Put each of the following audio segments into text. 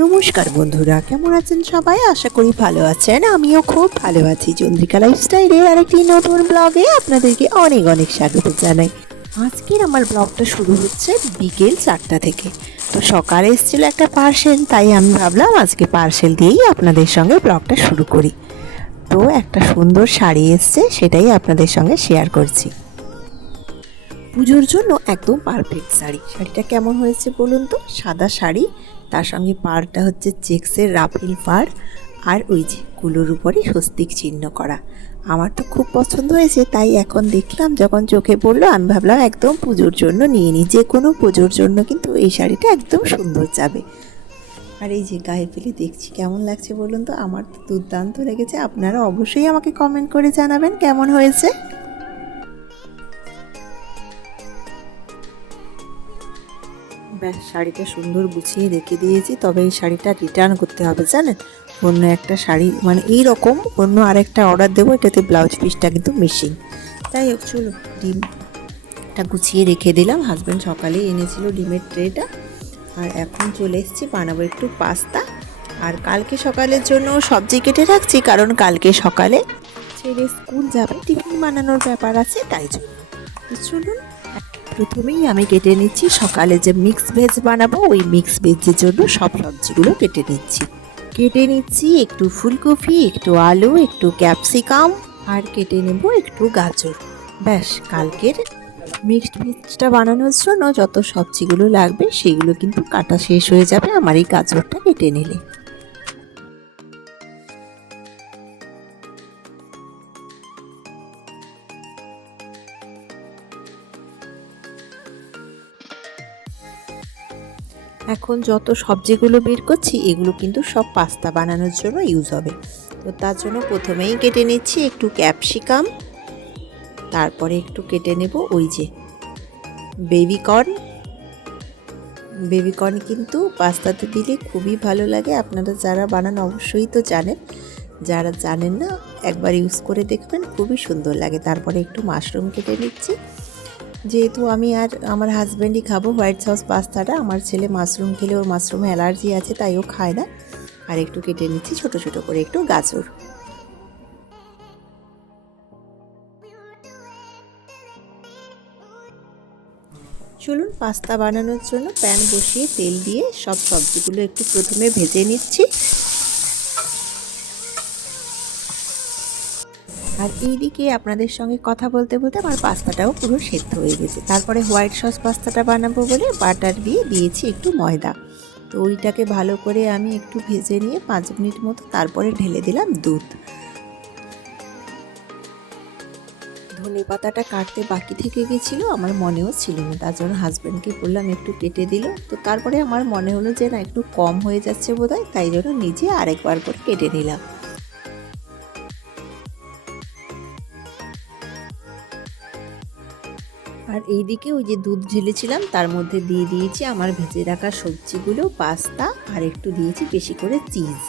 নমস্কার বন্ধুরা, কেমন আছেন সবাই? আশা করি ভালো আছেন। আমিও খুব ভালো আছি। চন্দ্রিকা লাইফস্টাইলের আরেকটি নতুন ব্লগে আপনাদেরকে অনেক অনেক স্বাগত জানাই। আজকের আমার ব্লগটা শুরু হচ্ছে বিকেল 4টা থেকে। তো সকালে এসেছিল একটা পার্সেল, তাই আমি ভাবলাম আজকে পার্সেল দিয়েই আপনাদের সঙ্গে ব্লগটা শুরু করি। তো একটা সুন্দর শাড়ি এসছে, সেটাই আপনাদের সঙ্গে শেয়ার করছি। পুজোর জন্য একদম পারফেক্ট শাড়ি। শাড়িটা কেমন হয়েছে বলুন তো? সাদা শাড়ি, তার সঙ্গে পাড়টা হচ্ছে চেক্সের রাফেল পাড়, আর ওই যে কুলোর উপরে স্বস্তিক চিহ্ন করা। আমার তো খুব পছন্দ হয়েছে, তাই এখন দেখলাম যখন চোখে পড়লো আমি ভাবলাম একদম পুজোর জন্য নিয়ে নিই। যে কোনো পুজোর জন্য কিন্তু এই শাড়িটা একদম সুন্দর যাবে। আর এই যে গায়ে ফেলে দেখছি কেমন লাগছে বলুন তো? আমার তো দুর্দান্ত লেগেছে। আপনারা অবশ্যই আমাকে কমেন্ট করে জানাবেন কেমন হয়েছে। ব্যাস, শাড়িটা সুন্দর গুছিয়ে রেখে দিয়েছি। তবে এই শাড়িটা রিটার্ন করতে হবে জানেন। অন্য একটা শাড়ি মানে এই রকম অন্য আরেকটা অর্ডার দেবো, এটাতে ব্লাউজ পিসটা কিন্তু মিসিং। তাই হোক, চলো ডিমটা গুছিয়ে রেখে দিলাম। হাজব্যান্ড সকালেই এনেছিল ডিমের ট্রেটা। আর এখন চলে এসেছি, বানাবো একটু পাস্তা। আর কালকে সকালের জন্য সবজি কেটে রাখছি, কারণ কালকে সকালে ছেলে স্কুল যাবে, টিফিন বানানোর ব্যাপার আছে, তাই জন্য। চলুন, প্রথমেই আমি কেটে নিচ্ছি সকালে যে মিক্স ভেজ বানাবো, ওই মিক্স ভেজের জন্য সব সবজিগুলো কেটে নিচ্ছি একটু ফুলকপি, একটু আলু, একটু ক্যাপসিকাম, আর কেটে নেব একটু গাজর। ব্যাস, কালকের মিক্সড ভেজটা বানানোর জন্য যত সবজিগুলো লাগবে সেগুলো কিন্তু কাটা শেষ হয়ে যাবে আমার এই গাজরটা কেটে নিলে। এখন যত সবজিগুলো বের করছি এগুলো কিন্তু সব পাস্তা বানানোর জন্য ইউজ হবে। তো তার জন্য প্রথমেই কেটে নিচ্ছি একটু ক্যাপসিকাম, তারপরে একটু কেটে নেব ওই যে বেবিকর্ন কিন্তু পাস্তাতে দিলে খুবই ভালো লাগে। আপনারা যারা বানান অবশ্যই তো জানেন, যারা জানেন না একবার ইউজ করে দেখবেন, খুবই সুন্দর লাগে। তারপরে একটু মাশরুম কেটে নিচ্ছি, যেহেতু আমি আর আমার হাজব্যান্ডই খাবো হোয়াইট সস পাস্তাটা। আমার ছেলে মাশরুম খেলে ওর মাশরুমে অ্যালার্জি আছে, তাই ও খায় না। আর একটু কেটে নিচ্ছি ছোট ছোট করে একটু গাজর। চলুন, পাস্তা বানানোর জন্য প্যান বসিয়ে তেল দিয়ে সব সবজিগুলো একটু প্রথমে ভেজে নিচ্ছি। আর এইদিকে আপনাদের সঙ্গে কথা বলতে বলতে আমার পাস্তাটাও পুরো সেদ্ধ হয়ে গেছে। তারপরে হোয়াইট সস পাস্তাটা বানাবো বলে বাটার দিয়ে দিয়েছি একটু ময়দা। তো ওইটাকে ভালো করে আমি একটু ভেজে নিয়ে 5 মিনিট মতো তারপরে ঢেলে দিলাম দুধ। ধনে পাতাটা কাটতে বাকি থেকে গেছিলো, আমার মনেও ছিল না, তার জন্য হাজব্যান্ডকে বললাম একটু কেটে দিল। তো তারপরে আমার মনে হলো যে না, একটু কম হয়ে যাচ্ছে বোধহয়, তাই জন্য নিজে আরেকবার করে কেটে নিলাম। আর এইদিকে ওই যে দুধ ঢেলেছিলাম তার মধ্যে দিয়ে দিয়েছি আমার ভেজে রাখা সবজিগুলো, পাস্তা, আর একটু দিয়েছি বেশি করে চিজ।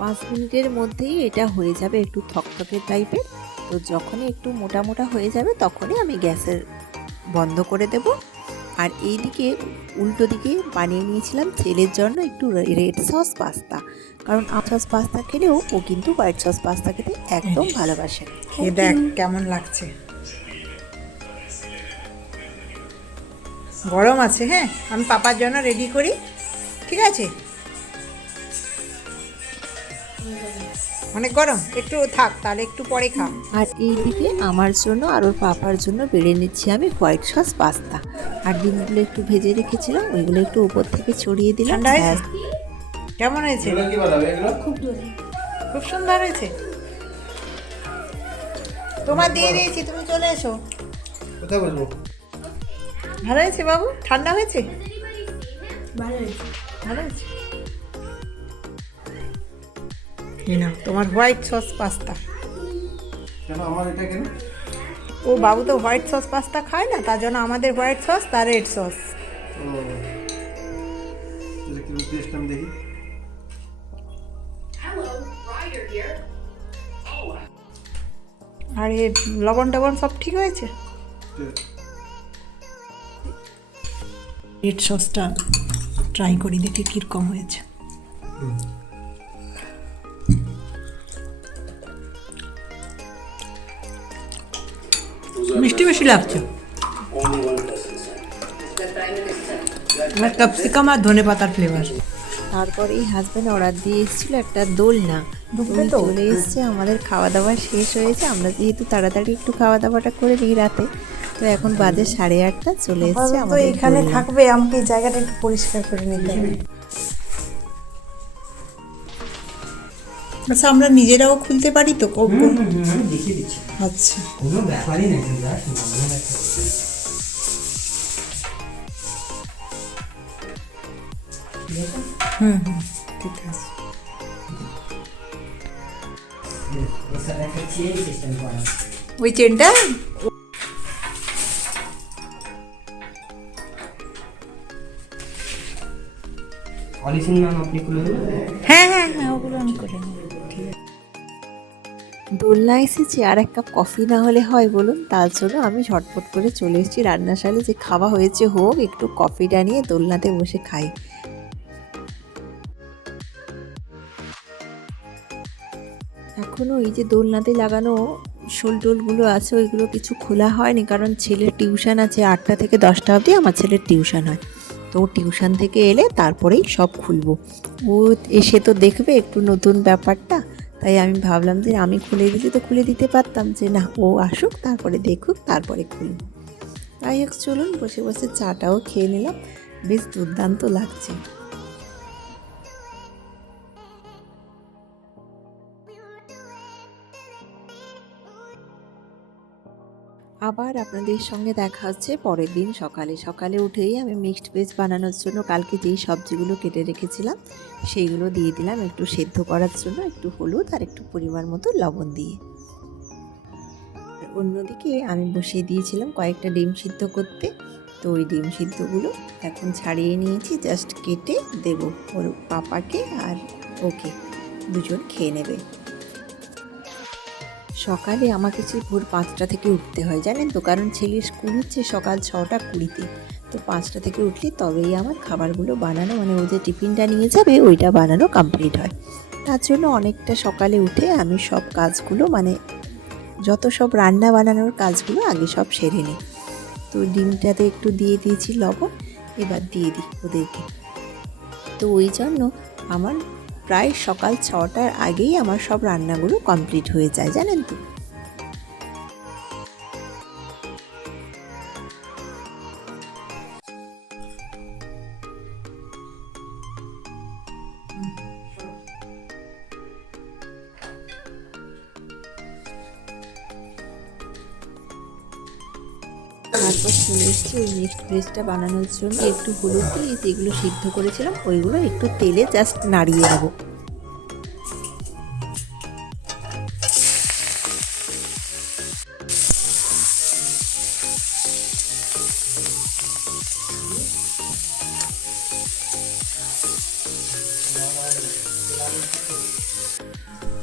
5 মিনিটের মধ্যেই এটা হয়ে যাবে একটু থকথকে টাইপের। তো যখনই একটু মোটা মোটা হয়ে যাবে তখনই আমি গ্যাসের বন্ধ করে দেব। আর এইদিকে উল্টো দিকে বানিয়ে নিয়েছিলাম ছেলের জন্য একটু রেড সস পাস্তা, কারণ সস পাস্তা খেলেও ও কিন্তু হোয়াইট সস পাস্তা খেতে একদম ভালোবাসে। দেখ কেমন লাগছে। গরম আছে, হ্যাঁ আমি পাপার জন্য রেডি করি, ঠিক আছে? অনেক গরম, একটু থাক তাহলে, একটু পরে খা। আর এইদিকে আমার জন্য আর ওর পাপার জন্য বেড়ে নিচ্ছি আমি হোয়াইট সস পাস্তা। আর ডিমগুলো একটু ভেজে রেখেছিলাম, ওইগুলো একটু উপর থেকে ছড়িয়ে দিলাম। ঠান্ডা হয়েছে? কেমন হয়েছে? খুব সুন্দর হয়েছে। তোমার দিয়ে দিয়েছি, তুমি চলে এসো। কোথায় বসবো? ভালো হয়েছে বাবু? ঠান্ডা হয়েছে? ভালো হয়েছে। এই নাও তোমার হোয়াইট সস পাস্তা। কেন আমার এটা কেন? ও বাবু তো হোয়াইট সস পাস্তা খায় না, তার জন্য আমাদের হোয়াইট সস তার রেড সস। ও, কি টেস্ট আমি দেখি। আর এ লবণ টবণ সব ঠিক হয়েছে? রেড সসটা ট্রাই করি, দেখি কীরকম হয়েছে। মিষ্টি বেশি লাগছে। ক্যাপসিকাম আর ধনে পাতার ফ্লেভার। তারপরেই হাজব্যান্ড অর্ডার দিয়ে এসেছিলো একটা দোলনা। ঢুকবে তো? চলে এসছে, আমাদের খাওয়া দাওয়া শেষ হয়েছে। আমরা যেহেতু তাড়াতাড়ি একটু খাওয়া দাওয়াটা করে নিই রাতে, তো এখন বাজে 8:30 চলে এসছে তো আমাদের এখানে দোলনা। থাকবে, আমাকে এই জায়গাটা একটু পরিষ্কার করে নিতে হবে। আচ্ছা, আমরা নিজেরাও খুলতে পারি তো? আমি দেখিয়ে দিচ্ছি, আচ্ছা, কোনো ব্যাপারই নেই, জাস্ট নর্মাল একটা ঠিক আছে। এর সাথে একটা চেইন সিস্টেম করা আছে। ওই চেনটা পলিথিন ম্যাম আপনি খুলে দেবেন? হ্যাঁ হ্যাঁ হ্যাঁ, ওগুলো আমি করে নেব। ঠিক আছে। দোলনা এসেছে, আর এক কাপ কফি না হলে হয় বলুন? তার জন্য আমি ঝটপট করে চলে এসেছি রান্নাশালে, যে খাওয়া হয়েছে হোক, একটু কফিটা নিয়ে দোলনাতে বসে খাই। এখনও এই যে দোলনাতে লাগানো শোল টোলগুলো আছে, ওইগুলো কিছু খোলা হয়নি, কারণ ছেলের টিউশন আছে 8টা থেকে 10টা অবধি আমার ছেলের টিউশন হয়। তো টিউশন থেকে এলে তারপরেই সব খুলবো। ও এসে তো দেখবে একটু নতুন ব্যাপারটা, তাই আমি ভাবলাম যে আমি খুলে দিতে তো খুলে দিতে পারতাম, যে না, ও আসুক, তারপরে দেখুক, তারপরে খুলব। তাই হোক, চলুন বসে বসে চাটাও খেয়ে নিলাম, বেশ দুর্দান্ত লাগছে। আবার আপনাদের সঙ্গে দেখা হচ্ছে পরের দিন সকালে। সকালে উঠেই আমি মিক্সড ভেজ বানানোর জন্য কালকে যেই সবজিগুলো কেটে রেখেছিলাম সেইগুলো দিয়ে দিলাম একটু সেদ্ধ করার জন্য, একটু হলুদ আর একটু পরিমাণ মতো লবণ দিয়ে। অন্যদিকে আমি বসিয়ে দিয়েছিলাম কয়েকটা ডিম সিদ্ধ করতে। তো ওই ডিম সিদ্ধগুলো এখন ছাড়িয়ে নিয়েছি, জাস্ট কেটে দেবো ওর পাপাকে, আর ওকে দুজন খেয়ে নেবে। সকালে আমাকে সেই ভোর 5টা থেকে উঠতে হয়, জানেন তো, কারণ ছেলের স্কুল হচ্ছে সকাল 6টা 20-তে। তো 5টা থেকে উঠলে তবেই আমার খাবারগুলো বানানো, মানে ও যে টিফিনটা নিয়ে যাবে ওইটা বানানো কমপ্লিট হয়। তার জন্য অনেকটা সকালে উঠে আমি সব কাজগুলো, মানে যত সব রান্না বানানোর কাজগুলো আগে সব সেরে নিই। তো ডিমটাতে একটু দিয়ে দিয়েছি লবণ, এবার দিয়ে দিই ওদেরকে। তো ওই জন্য আমার প্রায় সকাল 6টার আগেই আমার সব রান্নাগুলো কমপ্লিট হয়ে যায়, জানেন তো। তারপর চলে এসেছি ওই মিক্সড ভেজটা বানানোর জন্য। একটু হলুদ দিয়ে যেগুলো সিদ্ধ করেছিলাম ওইগুলো একটু তেলে জাস্ট নাড়িয়ে নেবো।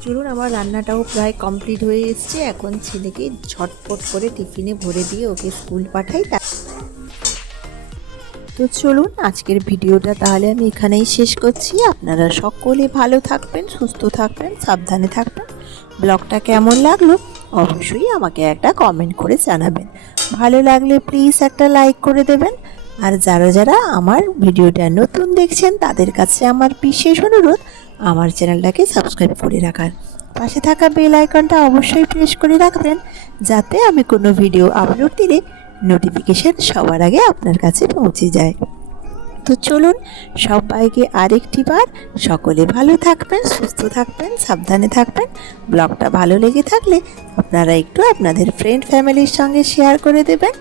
চলুন, আমার রান্নাটাও প্রায় কমপ্লিট হয়ে এসছে। এখন ছেলেকে ঝটপট করে টিফিনে ভরে দিয়ে ওকে স্কুল পাঠাই। তো চলুন, আজকের ভিডিওটা তাহলে আমি এখানেই শেষ করছি। আপনারা সকলে ভালো থাকবেন, সুস্থ থাকবেন, সাবধানে থাকবেন। ব্লগটা কেমন লাগলো অবশ্যই আমাকে একটা কমেন্ট করে জানাবেন। ভালো লাগলে প্লিজ একটা লাইক করে দেবেন। আর যারা যারা আমার ভিডিওটা নতুন দেখছেন তাদের কাছে আমার বিশেষ অনুরোধ, আমার চ্যানেলটাকে সাবস্ক্রাইব করে রাখার, পাশে থাকা বেল আইকনটা অবশ্যই প্রেস করে রাখবেন, যাতে আমি কোনো ভিডিও আপলোড দিলে নোটিফিকেশন সবার আগে আপনার কাছে পৌঁছে যায়। তো চলুন, সবাইকে আরেকটিবার সকলে ভালো থাকবেন, সুস্থ থাকবেন, সাবধানে থাকবেন। ব্লগটা ভালো লেগে থাকলে আপনারা একটু আপনাদের ফ্রেন্ড ফ্যামিলির সঙ্গে শেয়ার করে দেবেন।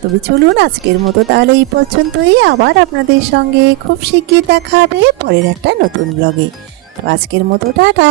তবে চলুন, আজকের মতো তাহলে এই পর্যন্তই। আবার আপনাদের সঙ্গে খুব শিগগির দেখা হবে পরের একটা নতুন ব্লগে। তো আজকের মতো টাটা।